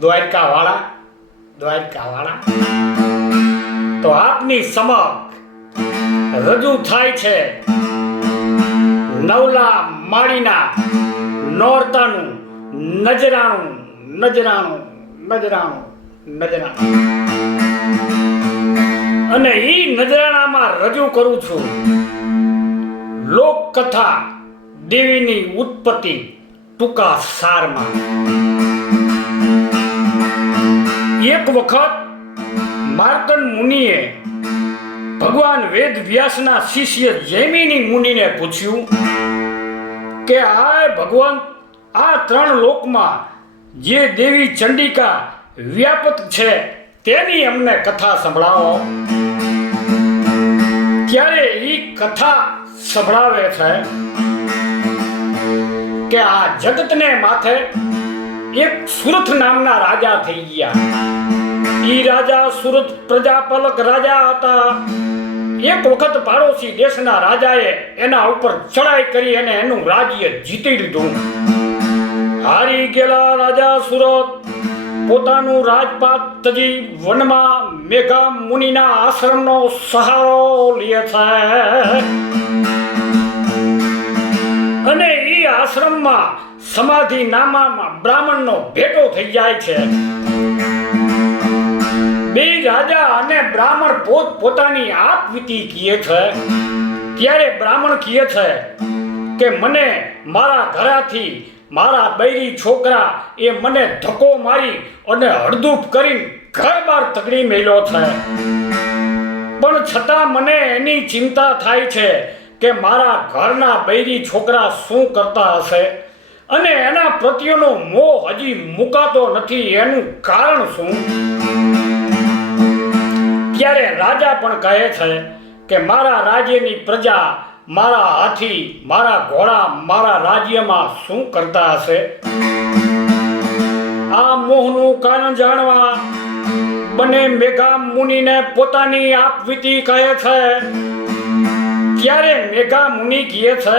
દ્વારકાવાળા તો આપની સમક્ષ રજૂ થાય છે નવલા માળીના નોરતાનું નજરાણું અને ઈ નજરાણામાં રજૂ કરું છું લોકકથા દેવીની ઉત્પત્તિ ટૂંકા સારમાં. એક વખત માર્કંડ મુનિએ ભગવાન વેદ વ્યાસના શિષ્ય જૈમિની મુનિને પૂછ્યું કે આ ભગવાન, આ ત્રણ લોકમાં જે દેવી ચંડિકા વ્યાપક છે તેની અમને કથા સંભળાવો. ત્યારે એ કથા સંભળાવે છે કે આ જગતને માથે એક સુરથ નામના રાજા થઈ ગયા. ઈ રાજા સુરથ પ્રજાપાલક રાજા હતા. એક વખત પાડોશી દેશના રાજાએ એના ઉપર ચડાઈ કરી અને એનું રાજ્ય જીતી લીધું. હારી ગયેલા રાજા સુરત પોતાનું રાજપાટ તજી વનમાં મેઘા મુનિના આશ્રમનો સહારો લે છે અને એ આશ્રમમાં સમાધિ નામામાં બ્રાહ્મણનો ભેટો થઈ જાય છે. બે રાજા અને બ્રાહ્મણ પોતાની આપવીતી કહે છે. ત્યારે બ્રાહ્મણ કહે છે કે મને મારા ઘરાથી મારા બૈરી છોકરા એ મને ધક્કો મારી અને હળદૂપ કરીને ઘર બહાર તગડી મેલ્યો છે, પણ છતાં મને એની ચિંતા થાય છે કે મારા ઘરના બૈરી છોકરા શું કરતા હશે અને એના પ્રત્યેનો મોહ હજી મુકાતો નથી. એનું કારણ શું? ત્યારે રાજા પણ કહે છે કે મારા રાજ્યની પ્રજા, મારા હાથી, મારા ઘોડા મારા રાજ્યમાં શું કરતા હશે? આ મોહનું કારણ જાણવા બંને મેઘા મુનિને પોતાની આપવીતી કહે છે. ત્યારે મેઘા મુનિ કહે છે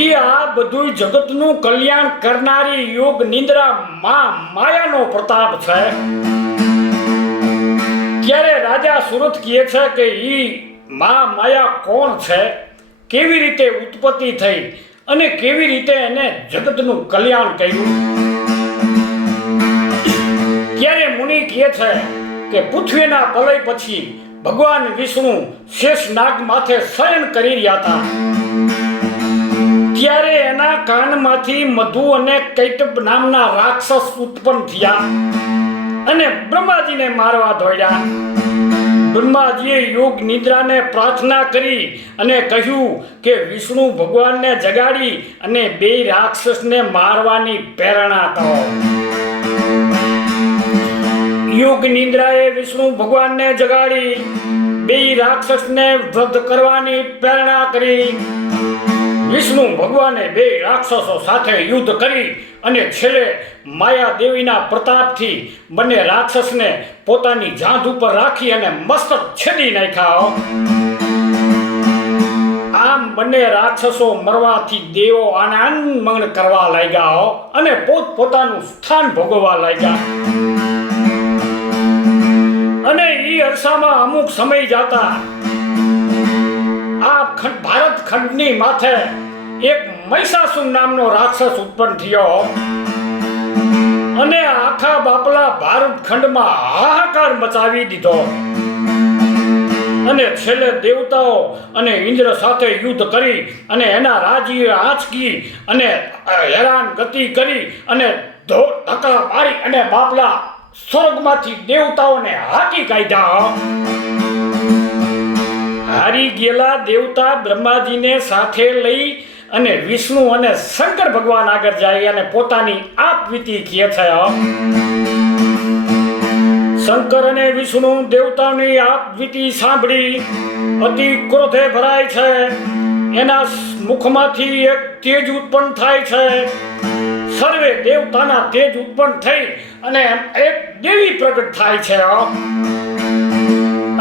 ઈ આ બધું જગતનું કલ્યાણ કરનારી યોગ નિંદ્રા માયાનો પ્રતાપ છે. ત્યારે રાજા સુરત કહે છે કે ઈ માયા કોણ છે, કેવી રીતે ઉત્પત્તિ થઈ અને કેવી રીતે એને જગતનું કલ્યાણ કર્યું? ત્યારે મુનિ કહે છે કે પૃથ્વીના પ્રલય પછી ભગવાન વિષ્ણુ શેષ નાગ માથે શયન કરી રહ્યા હતા. ત્યારે એના કાનમાંથી મધુ અને કૈટબ નામના રાક્ષસ ઉત્પન્ન થયા અને બ્રહ્માજીને મારવા દોડ્યા. બ્રહ્માજીએ યોગ નિદ્રાને પ્રાર્થના કરી અને કહ્યું કે વિષ્ણુ ભગવાનને જગાડી અને બે રાક્ષસને મારવાની પ્રેરણા કરો. યોગ નિદ્રાએ વિષ્ણુ ભગવાનને જગાડી બે રાક્ષસને વધ કરવાની પ્રેરણા કરી. વિષ્ણુ ભગવાને બે રાક્ષસો સાથે યુદ્ધ કરી અને છેલ્લે માયા દેવીના પ્રતાપથી બંને રાક્ષસને પોતાની જાંઘ ઉપર રાખી અને મસ્તક છેદી નાખ્યા. આમ બંને રાક્ષસો મરવાથી દેવો આનંદ મગ્ન કરવા લાગ્યા અને પોતાનું સ્થાન ભોગવવા લાગ્યા. અને એ અરસામાં અમુક સમય જતા આ ભારત ખંડની માથે એક મહિષાસુર નામનો રાક્ષસ ઉત્પન્ન થયો અને આખા બાપલા ભારત ખંડમાં હાહાકાર મચાવી દીધો. અને છેલ્લે દેવતાઓ અને ઇન્દ્ર સાથે યુદ્ધ કરી અને એના રાજ્ય આંચકી અને હેરાન ગતિ કરી અને ધક્કા મારી અને બાપલા સ્વર્ગમાંથી દેવતાઓને હાકી કાઢ્યા. હારી ગયેલા દેવતા બ્રહ્માજીને સાથે લઈ અને વિષ્ણુ અને શંકર ભગવાન આગળ જાય અને પોતાની આપવીતી કહે છે. શંકર અને વિષ્ણુ દેવતાની આપવીતી સાંભળી અતિ ક્રોધે ભરાય છે. એના મુખમાંથી એક તેજ ઉત્પન્ન થાય છે. સર્વે દેવતાના તેજ ઉત્પન્ન થઈ અને એક દેવી પ્રગટ થાય છે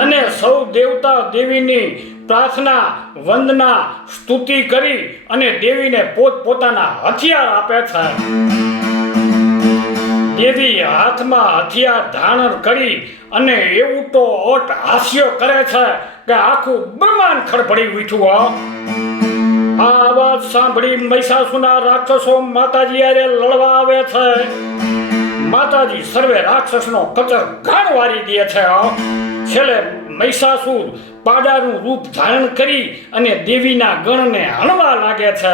અને સૌ દેવતા દેવીની પ્રાર્થના, વંદના, સ્તુતિ કરી અને દેવીને પોતાના હથિયાર આપે છે. દેવી હાથમાં હથિયાર ધારણ કરી અને એવું તો ઓટ હાસ્ય કરે છે કે આખું બ્રહ્માંડ ખડભડી ઉઠ્યું. આ અવાજ સાંભળી મહિષાસુરના રાક્ષસો માતાજી હારે લડવા આવે છે. માતાજી સર્વે રાક્ષસનો કચર ઘાણ વારી દે છે. છેલ્લે મહિષાસુર પાડાનું રૂપ ધારણ કરી અને દેવીના ગણને હણવા લાગે છે.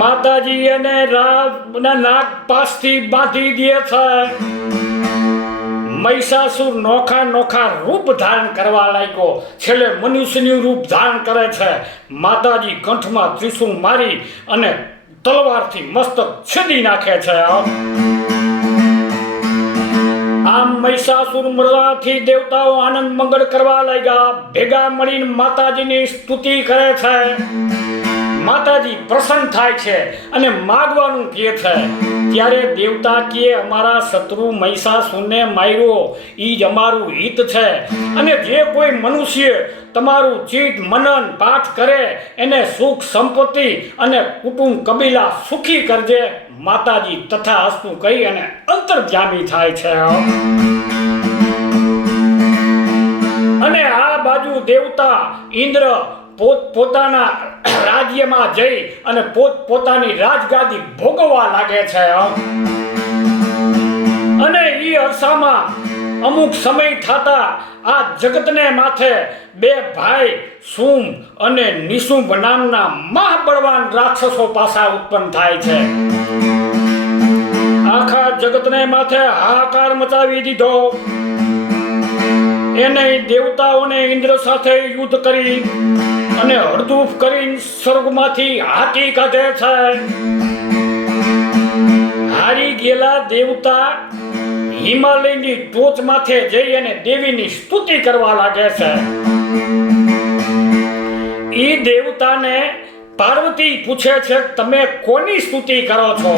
માતાજી એને નાગ પાસથી બાંધી દે છે. મહિષાસુર નોખા રૂપ ધારણ કરવા લાગ્યો. છેલ્લે મનુષ્યનું રૂપ ધારણ કરે છે. માતાજી કંઠમાં ત્રિશૂળ મારી અને તલવારથી મસ્તક છેદી નાખે છે. આમ મહિષાસુર મરવાથી દેવતાઓ આનંદ મંગળ કરવા લાગ્યા. ભેગા મળીને માતાજીની સ્તુતિ કરે છે. માતાજી પ્રસન્ન થાય છે અને માગવાનું કહે છે. ત્યારે દેવતા કહે, અમારા શત્રુ મહિષાસુરને માર્યો એ જ અમારું હિત છે, અને જે કોઈ મનુષ્ય તમારું ચિત્ત મનન પાઠ કરે એને સુખ સંપત્તિ અને કુટુંબ કબીલા સુખી કરજે. માતાજી તથા અસ્તુ કહી અને અંતર્ધ્યામી થાય છે. અને આ બાજુ દેવતા ઇન્દ્ર પોતાના રાજ્યમાં જઈ અને પોતાની રાજગાદી ભોગવવા લાગે છે. અને એ અરસામાં અમુક સમય થતા આ જગતને માથે બે ભાઈ શુંભ અને નિશુંભ નામના મહાબળવાન રાક્ષસો પાછા ઉત્પન્ન થાય છે. આખા જગતને માથે હાહાકાર મચાવી દીધો. એને દેવતાઓને ઇન્દ્ર સાથે યુદ્ધ કરી અને હળદૂફ કરીને સ્વર્ગમાંથી હાકી કાઢે છે. હારી ગયેલા દેવતા હિમાલયની ટોચ માથે જઈ અને દેવીની સ્તુતિ કરવા લાગે છે. એ દેવતાને પાર્વતી પૂછે છે, તમે કોની સ્તુતિ કરો છો?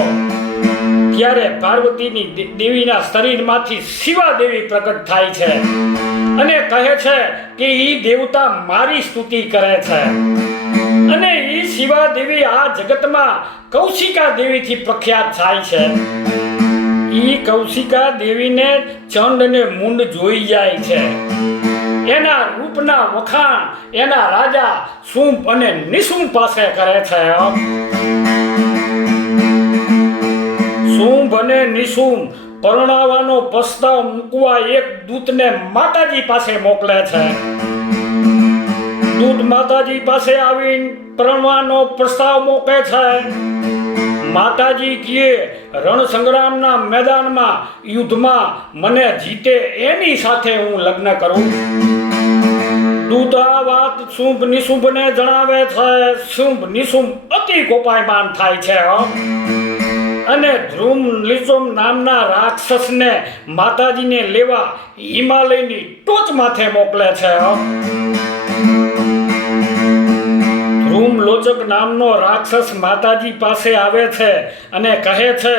ત્યારે પાર્વતીની દેવીના શરીરમાંથી શિવા દેવી પ્રગટ થાય છે અને કહે છે કે એ દેવતા મારી સ્તુતિ કરે છે. અને એ શિવા દેવી આ જગતમાં કૌશિકા દેવીથી પ્રખ્યાત થાય છે. એ કૌશિકા દેવીને ચંડ અને મુંડ જોઈ જાય છે. એના રૂપના વખાણ એના રાજા શુંભ અને નિશુંભ પાસે કરે છે. શુંભ અને નિશુંભ પરણાવવાનો પ્રસ્તાવ મૂકવા એક દૂતને માતાજી પાસે મોકલે છે. દૂત માતાજી પાસે આવીને પરણવાનો પ્રસ્તાવ મૂકે છે. માતાજી કહે, રણ સંગ્રામના મેદાનમાં યુદ્ધમાં મને જીતે એની સાથે હું લગ્ન કરું. દૂત આ વાત શુંભ નિશુંભને જણાવે છે. શુંભ નિશુંભ અતિ કોપાયમાન થાય છે અને ધ્રુમ લીચોમ નામના રાક્ષસને માતાજીને લેવા હિમાલયની ટોચ માથે મોકલે છે. ધ્રુમ લોચક નામનો રાક્ષસ માતાજી પાસે આવે છે અને કહે છે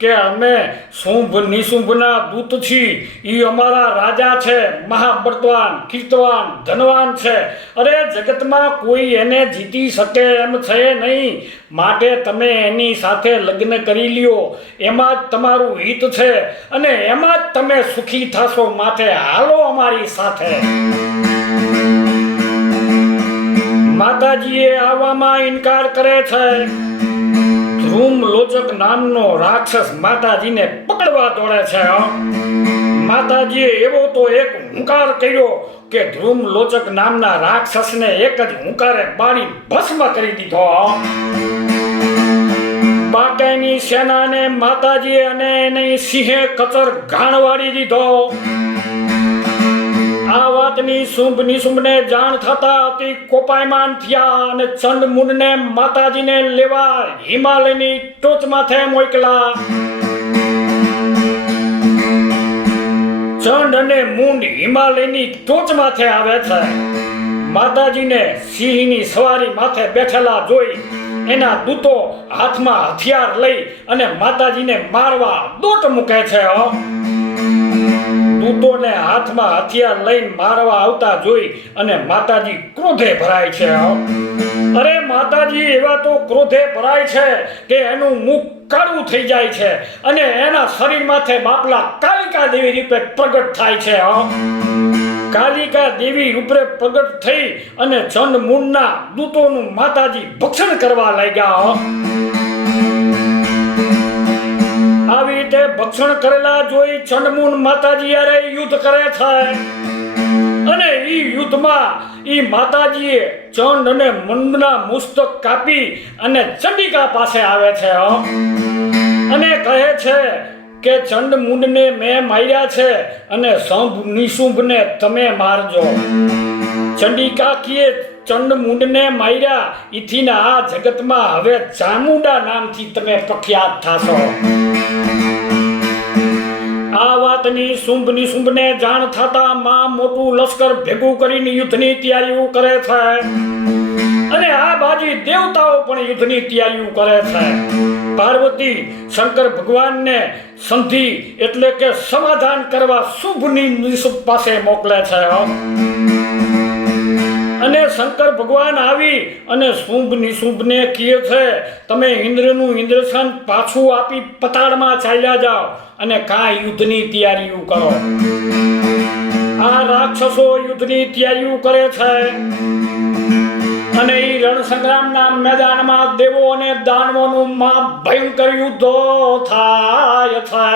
કે અમે શુંભ નિશુંભના દૂત છીએ. એ અમારા રાજા છે, મહાબળવાન, કીર્તવાન, ધનવાન છે. અરે જગતમાં કોઈ એને જીતી શકે એમ છે નહીં. માટે તમે એની સાથે લગ્ન કરી લ્યો. એમાં જ તમારું હિત છે અને એમાં જ તમે સુખી થશો. માટે હાલો અમારી સાથે. માતાજીએ આવવામાં ઇનકાર કરે છે. ધ્રુમ લોચક નામનો રાક્ષસ માતાજીને પકડવા દોડે છે. માતાજીએ એવો તો એક હુંકાર કર્યો કે ધ્રુમ લોચક નામના રાક્ષસને એક જ હુંકારે બાળી ભસ્મ કરી દીધો. બાટાઈની સેનાને માતાજી અને એની સિંહે કચર ઘાણ વાળી દીધો. આ વાતની શુંભ નિશુંભને જાણ થતા અતિ કોપાયમાન થયા અને ચંડ મુંડને માતાજીને લેવા હિમાલયની ટોચ માથે મોકલા. ચંડ અને મુંડ હિમાલયની ટોચ માથે આવે છે. માતાજીને સિંહની સવારી માથે બેઠેલા જોઈ એના દૂતો હાથમાં હથિયાર લઈ અને માતાજીને મારવા દોટ મૂકે છે. દૂતોને હાથમાં હથિયાર લઈને મારવા આવતા જોઈ અને માતાજી ક્રોધે ભરાય છે. અરે માતાજી એવા તો ક્રોધે ભરાય છે કે એનું મુખ કાળું થઈ જાય છે અને એના શરીરમાંથી બાપલા કાલિકા દેવી રૂપે પ્રગટ થાય છે. કાલિકા દેવી રૂપે પ્રગટ થઈ અને ચંડ મૂળના દૂતોનું માતાજી ભક્ષણ કરવા લાગ્યા. આવી રીતે ભક્ષણ કરેલા જોઈ ચંડમૂળ માતાજી યારે યુદ્ધ કરે છે અને ઈ યુદ્ધમાં ઈ માતાજીએ ચંડ અને મુંડના મસ્તક કાપી અને ચંડિકા પાસે આવે છે અને કહે છે કે ચંડ મુંડને મેં માર્યા છે અને શંભ નિશુંભને તમે મારજો. ચંડિકા કીએ ચંડ મુંડને માર્યા ઈથી આ જગતમાં હવે ચામુંડા નામથી તમે પ્રખ્યાત થાશો. આ વાતની શુંભ નિશુંભને જાણ થતા માં મોટું લશ્કર ભેગું કરીને યુદ્ધની તૈયારીઓ કરે છે અને આ બાજી દેવતાઓ પણ યુદ્ધની તૈયારીઓ કરે છે. પાર્વતી શંકર ભગવાનને સંધિ એટલે કે સમાધાન કરવા શુંભની નિશુંભ પાસે મોકલે છે અને શંકર ભગવાન આવી અને શુંભ નિશુંભને કહે છે તમે ઇન્દ્રનું ઇન્દ્રસન પાછું આપી પતાળમાં ચાલ્યા જાઓ અને કાંઈ યુદ્ધની તૈયારીઓ કરો. આ રાક્ષસો યુદ્ધની તૈયારીઓ કરે છે અને એ રણ સંગ્રામના મેદાનમાં દેવો અને દાનવોનું ભયંકર યુદ્ધો થાય છે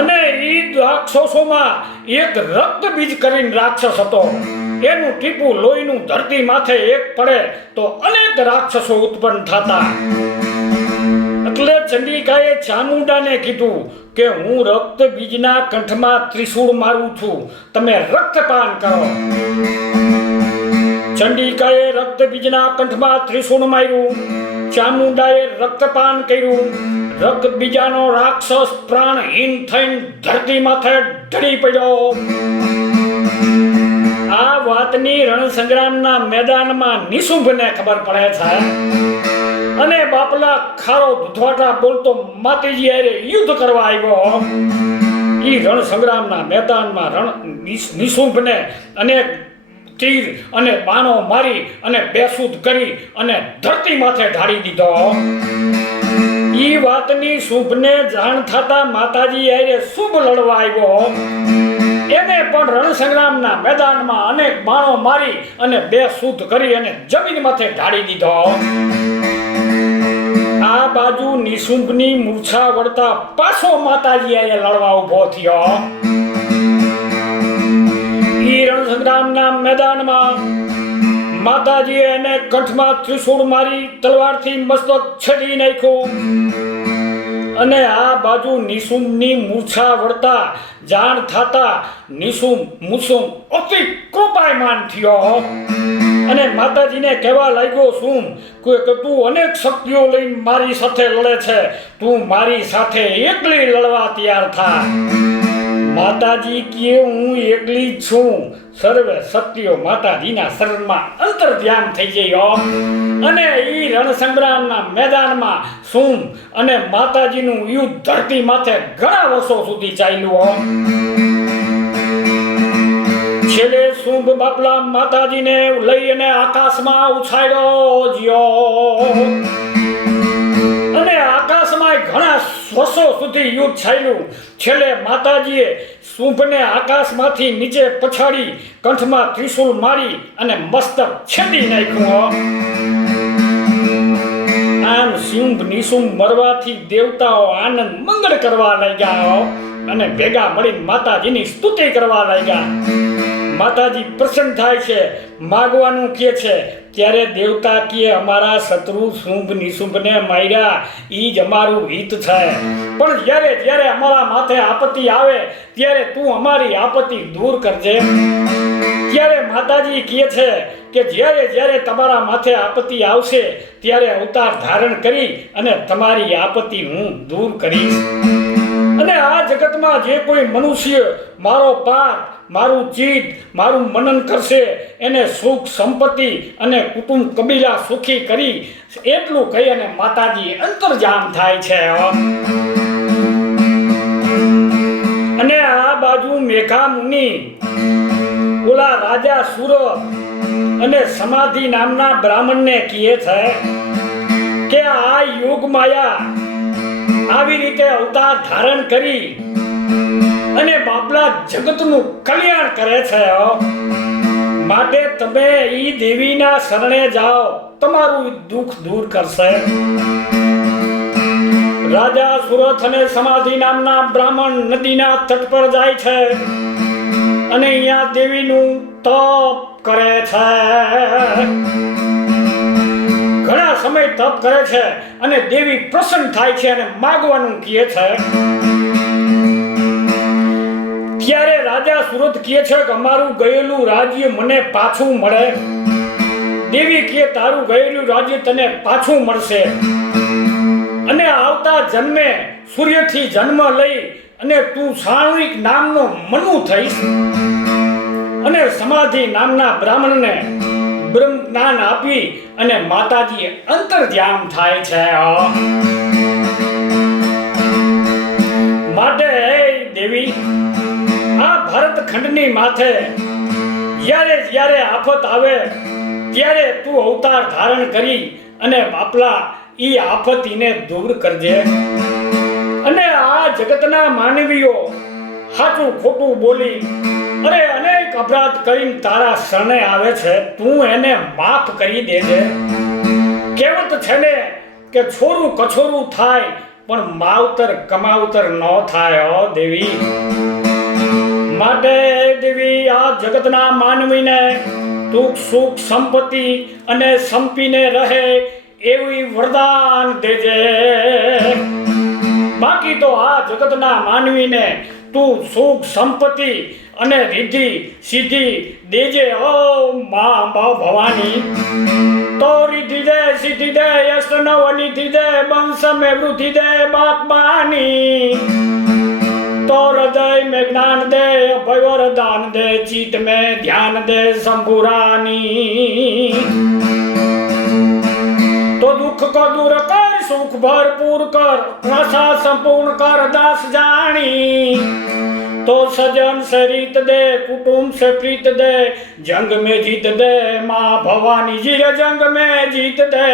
અને એ રાક્ષસોમાં એક રક્ત બીજ કરીને રાક્ષસ હતો. એનું ટીપું લોહીનું ધરતી માથે એક પડે તો અનેક રાક્ષસો ઉત્પન્ન થતા. એટલે ચંડિકાએ ચામુંડાને કીધું કે હું રક્ત બીજના કંઠમાં ત્રિશૂળ મારું છું, તમે રક્તપાન કરો. ચંડિકાએ રક્ત બીજના કંઠમાં ત્રિશૂળ માર્યું. ચામુંડાએ રક્તપાન કર્યું. રક્ત બીજાનો રાક્ષસ પ્રાણહીન થઈને ધરતી માથે ઢળી પડ્યો. આ વાતની રણ સંગ્રામના મેદાનમાં નિશુંભને ખબર પડે છે અને બાપલા ખારો ધુધવાટા બોલતો માતાજી હારે યુદ્ધ કરવા આવ્યો. ઈ રણ સંગ્રામના મેદાનમાં નિશુંભને અનેક તીર અને બાણો મારી અને બેસુધ કરી અને ધરતી માથે ઢાળી દીધો. ઈ વાતની શુંભને જાણ થતા માતાજી હારે શુંભ લડવા આવ્યો. એને પણ રણ સંગ્રામના મેદાનમાં અનેક બાણો મારી અને બેસુધ કરી અને જમીન માથે ઢાળી દીધો. આ બાજુ નિશુંભની મૂર્છા વળતા પાછો માતાજી આએ લડવા ઉભો થયો. ઈ રણ સંગ્રામના મેદાનમાં માતાજીએ એને કંઠમાં ત્રિશૂળ મારી તલવારથી મસ્તક છેડી નાખ્યું અને આ બાજુ નિશુંભની મૂર્છા વળતા જાણ થતા નિશુંભ અતિ કૃપાયમાન થયો અને માતાજીને કહેવા લાગ્યો શુંભ કે તું અનેક શક્તિઓ લઈને મારી સાથે લડે છે, તું મારી સાથે એકલી લડવા તૈયાર થા. માતાજી કહે હું એકલી જ છું. સર્વે શક્તિઓ માતાજીના શરણમાં અંતર્ધ્યાન થઈ ગયો અને ઈ રણ સંગ્રામના મેદાનમાં શુંભ અને માતાજીનું યુદ્ધ ધરતી માથે ઘણા વર્ષો સુધી ચાલ્યું. છેલ્લે શુંભ બાપલા માતાજીને લઈ અને આકાશમાં ઉછાળ્યો જ્યો અને આકાશમાં ઘણા વર્ષો સુધી યુદ્ધ ચાલ્યું. છેલ્લે માતાજીએ શુંભને આકાશમાંથી નીચે પછાડી કંઠમાં ત્રિશૂળ મારી અને મસ્તક છેદી નાખ્યું. આમ શુંભ નિશુંભ મરવાથી દેવતાઓ આનંદ મંગળ કરવા લાગ્યા અને ભેગા મળીને માતાજીની સ્તુતિ કરવા લાગ્યા. માતાજી પ્રસન્ન થાય છે, માગવાનું કહે છે ત્યારે દેવતા કહે અમારા શત્રુ શુંભ નિશુંભને માર્યા ઈ જ અમારું હિત છે, પણ જ્યારે અમારા માથે આપત્તિ આવે ત્યારે તું અમારી આપત્તિ દૂર કરજે. ત્યારે માતાજી કહે છે કે જ્યારે તમારા માથે આપત્તિ આવશે ત્યારે અવતાર ધારણ કરી અને તમારી આપત્તિ હું દૂર કરીશ. અને આ જગતમાં જે કોઈ મનુષ્ય મારો પાપ, મારું ચિત્ત, મારું મનન કરશે એને સુખ સંપત્તિ અને કુટુંબ કબીલા સુખી કરી એટલું કહી અને માતાજી અંતર્જામ થાય છે. અને આ બાજુ મેઘા મુનિ ઓલા રાજા સુરત અને સમાધિ નામના બ્રાહ્મણને કહે છે કે આ યોગ માયા આવી રીતે અવતાર ધારણ કરી અને બાપલા જગતનું કલ્યાણ કરે છે. માટે તમે ઈ દેવીના શરણે જાઓ, તમારું દુઃખ દૂર કરશે. રાજા સુરત અને સમાધિ નામના બ્રાહ્મણ નદીના તટ પર જાય છે અને અહીંયા દેવીનું તપ કરે છે. ઘણા સમય તપ કરે છે અને દેવી પ્રસન્ન થાય છે અને માગવાનું કહે છે. ત્યારે રાજા સુરત કહે છે કે અમારું ગયેલું રાજ્ય મને પાછું મળે. દેવી કહે તારું ગયેલું રાજ્ય તને પાછું મળશે અને આવતા જન્મે સૂર્યથી જન્મ લઈ અને તું સાણવિક નામનો મનુ થઈશ અને સમાધિ નામના બ્રાહ્મણને બ્રહ્મ જ્ઞાન આપી અને માતાજી અંતર ધ્યાન થાય છે. માટે દેવી આ ભારત ખંડની માથે જ્યારે આફત આવે ત્યારે તું અવતાર ધારણ કરી અને બાપલા ઈ આફતીને દૂર કરજે. અને આ જગતના માનવીઓ સાચું ખોટું બોલી અરે અનેક અપરાધ કરીને તારા શરણે આવે છે, તું એને માફ કરી દેજે. કહેવત છે ને કે છોરું કછોરું થાય પણ માવતર કમાવતર ન થાય. દેવી માટે દેવી આ જગતના માનવીને દુઃખ સુખ સંપત્તિ અને સંપીને રહે એવી વરદાન દેજે. બાકી તો આ જગતના માનવીને તું સુખ સંપત્તિ અને રિદ્ધિ સિદ્ધિ દેજે. ઓ મા ભવાની તો રિદ્ધિ દે સિદ્ધિ દે યશ નવનિધિ દે બંશ મે વૃદ્ધિ દે બાકબાની. તો હૃદય में ज्ञान दे अभय वरदान दे चित में ध्यान दे शंभुरानी. तो दुख को दूर कर सुख भरपूर कर आशा संपूर्ण कर दास जानी. तो सजन से रीत दे कुटुंब से प्रीत दे जंग में जीत दे माँ भवानी जी रे जंग में जीत दे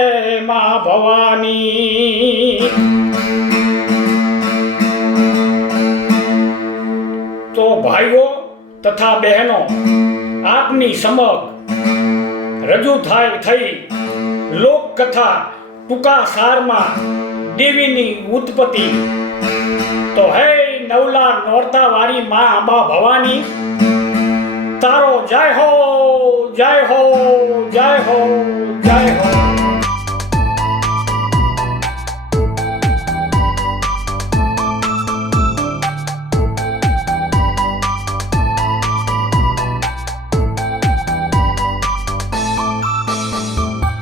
माँ भवानी. तो भाइयों तथा बहनों आपनी समक्ष रजू થઈ લોક કથા ટૂંકા સારમાં દેવીની ઉત્પત્તિ. તો હે નવલા નોરતા વાળી માં અંબા ભવાની તારો જય હો જય હો